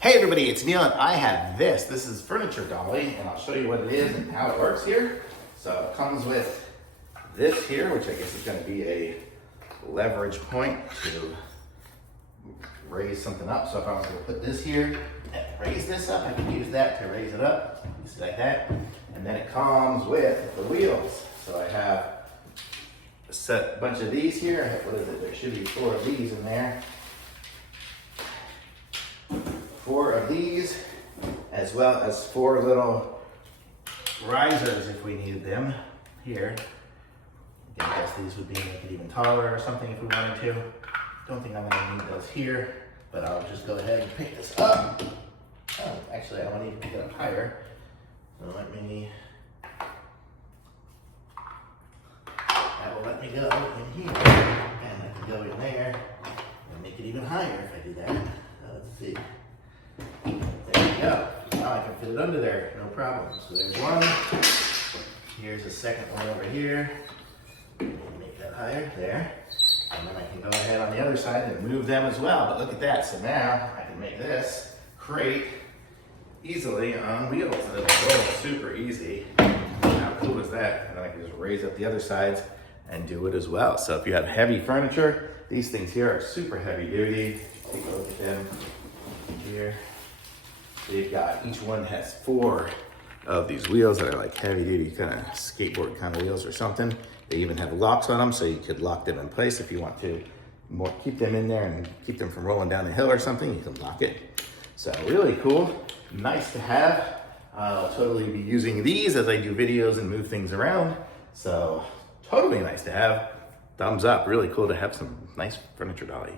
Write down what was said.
Hey everybody, it's Neil and I have this. This is Furniture Dolly and I'll show you what it is and how it works here. So it comes with this here, which I guess is going to be a leverage point to raise something up. So if I was going to put this here and raise this up, I can use that to raise it up, just like that. And then it comes with the wheels. So I have a bunch of these here. What is it? There should be 4 of these in there. 4 of these, as well as 4 little risers if we needed them here. I guess these would make it even taller or something if we wanted to. Don't think I'm gonna need those here, but I'll just go ahead and pick this up. Oh, actually I want to even pick it up higher. So that will let me go in here, and I can go in there and make it even higher if I do that. Let's see. There we go. Now I can fit it under there, no problem. So there's one. Here's a second one over here. Make that higher, there. And then I can go ahead on the other side and move them as well. But look at that. So now I can make this crate easily on wheels. And it'll roll super easy. How cool is that? And then I can just raise up the other sides and do it as well. So if you have heavy furniture, these things here are super heavy duty. Take a look at them here. They've got, each one has 4 of these wheels that are like heavy duty kind of skateboard kind of wheels or something. They even have locks on them, so you could lock them in place if you want to keep them in there and keep them from rolling down the hill or something. You can lock it. So really cool, nice to have. I'll totally be using these as I do videos and move things around. So totally nice to have. Thumbs up, really cool to have some nice furniture dolly.